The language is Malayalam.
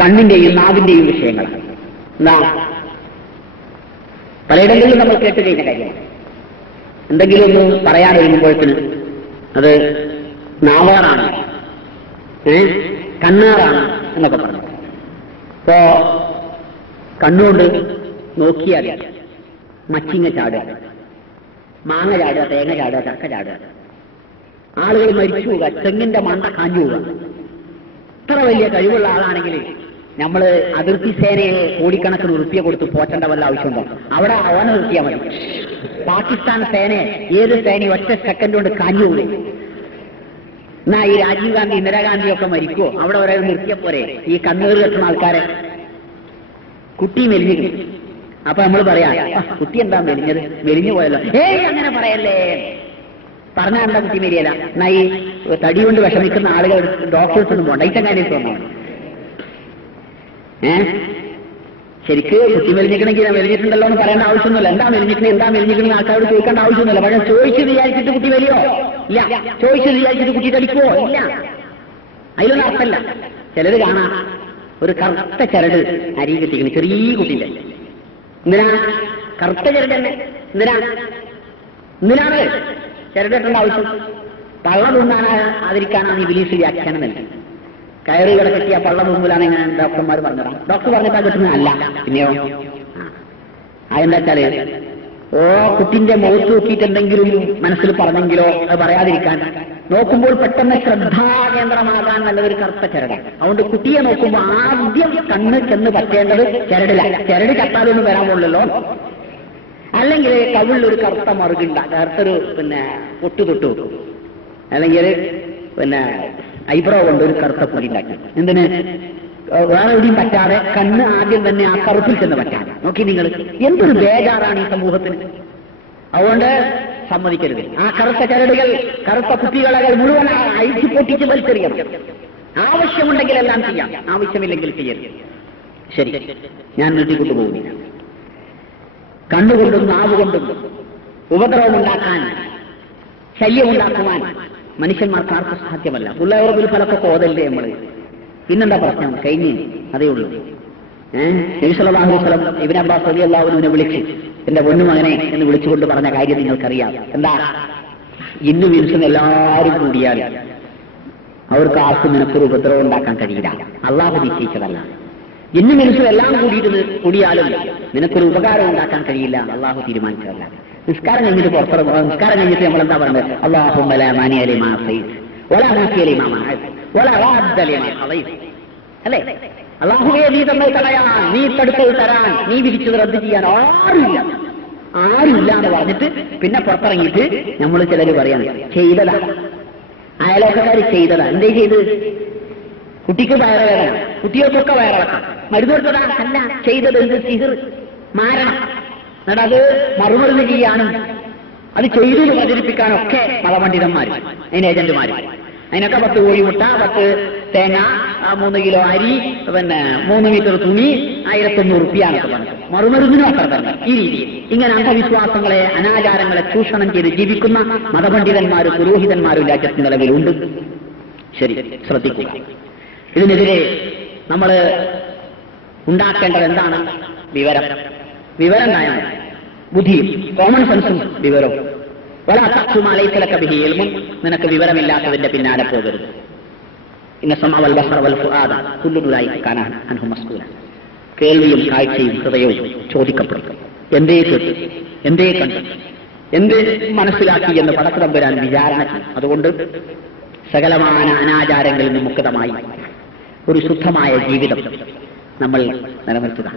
കണ്ണിന്റെയും നാവിന്റെയും വിഷയങ്ങളാണ്. നാം. പലയിടങ്ങളിലും നമ്മൾ കേട്ട് കഴിഞ്ഞ കാര്യമാണ്. എന്തെങ്കിലും ഒന്ന് പറയാൻ ഒരുങ്ങുമ്പോഴത്തിന് അത് നാവാറാണ്. ഏ? കണ്ണാറാണ് എന്നൊക്കെ പറഞ്ഞു. ഇപ്പോ കണ്ണുകൊണ്ട് നോക്കിയാൽ മച്ചിങ്ങ ചാടുക മാങ്ങ ചാടുക തേങ്ങ ചാടുക ചക്ക ചാടുക. ആളുകൾ മരിച്ചു പോവുക തെങ്ങിന്റെ മണ്ട കാഞ്ഞു പോവുക. ഇത്ര വലിയ കഴിവുള്ള ആളാണെങ്കിൽ നമ്മൾ അതിർത്തി സേനയെ കോടിക്കണക്കിന് ഉറുപ്പിയ കൊടുത്ത് പോറ്റേണ്ട വല്ല ആവശ്യമുണ്ടോ? അവിടെ അവനെ നിർത്തിയാൽ മതി. പാകിസ്ഥാൻ സേനയെ ഏത് സേനയും ഒറ്റ സെക്കൻഡ് കൊണ്ട് കാഞ്ഞു പോകും. എന്നാ ഈ രാജീവ് ഗാന്ധി ഇന്ദിരാഗാന്ധി ഒക്കെ അവിടെ ഒരേ നിർത്തിയ പോരെ. ഈ കണ്ണൂർ കെട്ടുന്ന ആൾക്കാരെ. കുട്ടി മെലിഞ്ഞു അപ്പൊ നമ്മൾ പറയാ കുട്ടി എന്താ മെലിഞ്ഞത്? മെലിഞ്ഞു പോയല്ലോ. ഏയ് അങ്ങനെ പറയല്ലേ. പറഞ്ഞ എന്താ കുട്ടി മെലിയല എന്നാ ഈ തടി കൊണ്ട് വിഷമിക്കുന്ന ആളുകൾ ഡോക്ടേഴ്സ് ഒന്നും പോണ്ട. ഇറ്റങ്ങാനും തോന്നണം ഏ? ശരിക്ക് കുട്ടി മെലിഞ്ഞിക്കണമെങ്കിൽ മെലിഞ്ഞിട്ടുണ്ടല്ലോ എന്ന് പറയേണ്ട ആവശ്യമൊന്നുമില്ല. എന്താ മെലിഞ്ഞിക്കണേ? എന്താ മെലിഞ്ഞിക്കണെന്ന് ആൾക്കാരോട് ചോദിക്കേണ്ട ആവശ്യമൊന്നുമില്ല. പക്ഷെ ചോദിച്ച് വിചാരിച്ചിട്ട് കുട്ടി വലിയോ ഇല്ല. ചോദിച്ചു വിചാരിച്ചിട്ട് കുട്ടി തടിക്കുവോ? ഇല്ല. അതിലൊന്നും അർത്ഥമല്ല. ചിലര് കാണാം. ഒരു കറുത്ത ചരട് അരി കിട്ടിക്കുന്നു ചെറിയ കുട്ടിന്റെ. എന്തിനാ കറുത്ത ചരട് തന്നെ. എന്തിനാ എന്തിനാണ്? ചരട് കെട്ടേണ്ട ആവശ്യം പള്ള തിന്നാനാ ആദരിക്കാനാണ് ഈ വിലീസ് വ്യാഖ്യാനം നൽകി കയറി കെട്ടിയ പള്ള തൂങ്ങൂലാണ് ഇങ്ങനെ ഡോക്ടർമാർ പറഞ്ഞതാണ് ഡോക്ടർ പറഞ്ഞിട്ടാ കിട്ടുന്നതല്ല പിന്നെയോ? അതെന്താ വെച്ചാൽ ഓ കുട്ടിന്റെ മുഖത്ത് നോക്കിയിട്ടുണ്ടെങ്കിലും മനസ്സിൽ പറഞ്ഞെങ്കിലോ അത് പറയാതിരിക്കാൻ. നോക്കുമ്പോൾ പെട്ടെന്ന് ശ്രദ്ധാകേന്ദ്രമാകാൻ നല്ലൊരു കറുത്ത ചരട. അതുകൊണ്ട് കുട്ടിയെ നോക്കുമ്പോൾ ആദ്യം കണ്ണ് ചെന്ന് പറ്റേണ്ടത് ചരടില്ല ചരട് കത്താലൊന്നും വരാൻ പോലല്ലോ അല്ലെങ്കിൽ കവിളിൽ ഒരു കറുത്ത മറുകുണ്ട കറുത്തൊരു പിന്നെ പൊട്ടു തൊട്ടു അല്ലെങ്കിൽ പിന്നെ ഐബ്രോ കൊണ്ട് ഒരു കറുത്ത പൊടി ഉണ്ടാക്കി. എന്തിന്? വേറെ എവിടെയും പറ്റാതെ കണ്ണ് ആദ്യം തന്നെ ആ കറുപ്പിൽ ചെന്ന് പറ്റാതെ. നോക്കി നിങ്ങൾ എന്തൊരു ബേജാറാണ് ഈ സമൂഹത്തിന്. അതുകൊണ്ട് സമ്മതിക്കരുത്. ആ കറുത്ത ചരടുകൾ കറുത്ത കുട്ടികളകൾ മുഴുവൻ അഴിച്ചു പൊട്ടിച്ച് വലിച്ചെറിയണം. ആവശ്യമുണ്ടെങ്കിൽ എല്ലാം ചെയ്യാം. ആവശ്യമില്ലെങ്കിൽ ചെയ്യരുത്. ശരി. ഞാൻ നീട്ടിക്കൊണ്ടു പോകുന്നില്ല കണ്ണുകൊണ്ടും നാവുകൊണ്ടും ഉപദ്രവമുണ്ടാക്കാൻ ശല്യമുണ്ടാക്കുവാൻ മനുഷ്യന്മാർക്ക് ആർക്കും സാധ്യമല്ല. ഉള്ളവർക്ക് ഫലമൊക്കെ പോതല്ലേ നമ്മൾ പിന്നെന്താ പ്രശ്നം? കഴിഞ്ഞ് അതേ ഉള്ളൂ. ഏഹ് സ്ഥലം ഇവൻ അബ്ബാസ് വിളിച്ച് എന്റെ പൊന്നുമകനെ എന്ന് വിളിച്ചുകൊണ്ട് പറഞ്ഞ കാര്യം നിങ്ങൾക്കറിയാം. എന്താ? ഇന്ന് വിളിച്ചുന്ന എല്ലാവരും കൂടിയാൽ അവർക്ക് ആർക്കും നിനക്കൊരു ഉപദ്രവം ഉണ്ടാക്കാൻ കഴിയില്ല. അള്ളാഹു നിശ്ചയിച്ചതല്ല. ഇന്നു മിനിസും എല്ലാം കൂടിയിട്ട് കൂടിയാലും നിനക്കൊരു ഉപകാരം ഉണ്ടാക്കാൻ കഴിയില്ല അള്ളാഹു തീരുമാനിച്ചതല്ല. നിസ്കാരം കഴിഞ്ഞിട്ട് പുറത്തിറങ്ങും നിസ്കാരം കഴിഞ്ഞിട്ട് നമ്മൾ എന്താ പറയുന്നത് അള്ളാഹു അല്ലേ? അള്ളാഹുവെ നീ തന്നെ തടയാൻ നീ തടുത്തത് തരാൻ നീ വിരിച്ചത് റദ്ദ് ചെയ്യാൻ ആരുമില്ല. ആരുമില്ല എന്ന് പറഞ്ഞിട്ട് പിന്നെ പുറത്തിറങ്ങിയിട്ട് നമ്മൾ ചിലര് പറയാണ് ചെയ്തതാ. അയലോക്കക്കാർ ചെയ്തതാ. എന്തേ ചെയ്ത്? കുട്ടിക്ക് വയറുവേദന. കുട്ടികൾക്കൊക്കെ വയറിളക്കാം. മരുന്ന് അല്ല ചെയ്തത് എന്ത് സിഹിർ മാരണം എന്നിട്ട് അത് മറുമരുന്ന് ചെയ്യാനും അത് ചെയ്തു പ്രചരിപ്പിക്കാനൊക്കെ മതപണ്ഡിതന്മാർ അതിന് ഏജന്റുമാർ അതിനൊക്കെ പത്ത് കോഴിമുട്ട പത്ത് തേങ്ങ മൂന്ന് കിലോ അരി പിന്നെ മൂന്ന് മീറ്റർ തുണി ആയിരത്തൊന്നൂറ് റുപ്യാന്നൊക്കെ പറഞ്ഞു. മറുമരുന്നിനും അത്ര തന്നെ. ഈ രീതിയിൽ ഇങ്ങനെ അന്ധവിശ്വാസങ്ങളെ അനാചാരങ്ങളെ ചൂഷണം ചെയ്ത് ജീവിക്കുന്ന മതപണ്ഡിതന്മാരും പുരോഹിതന്മാരും രാജ്യത്ത് നിലവിലുണ്ട്. ശരി ശ്രദ്ധിക്കുക. ഇതിനെതിരെ നമ്മൾ ഉണ്ടാക്കേണ്ടത് എന്താണ്? വിവരം. വിവരം നയം ബുദ്ധിയും കോമൺ സെൻസും വിവരവും. ഒരാളുമാലയിക്കലൊക്കെ ബിഹിയൽമും നിനക്ക് വിവരമില്ലാത്തതിന്റെ പിന്നാലെ പോകരുത്. കേൾവിയും കാഴ്ചയും ഹൃദയവും ചോദിക്കപ്പെടും. എന്തേ കേട്ടു? എന്തേ കണ്ടു? എന്ത് മനസ്സിലാക്കി എന്ന് പടക്കുതമ്പുരാൻ വിചാരണ ചെയ്യും. അതുകൊണ്ട് സകലമായ അനാചാരങ്ങളിൽ നിന്ന് മുക്തമായി. ഒരു ശുദ്ധമായ ജീവിതം. നമ്മൾ നിലനിർത്തുക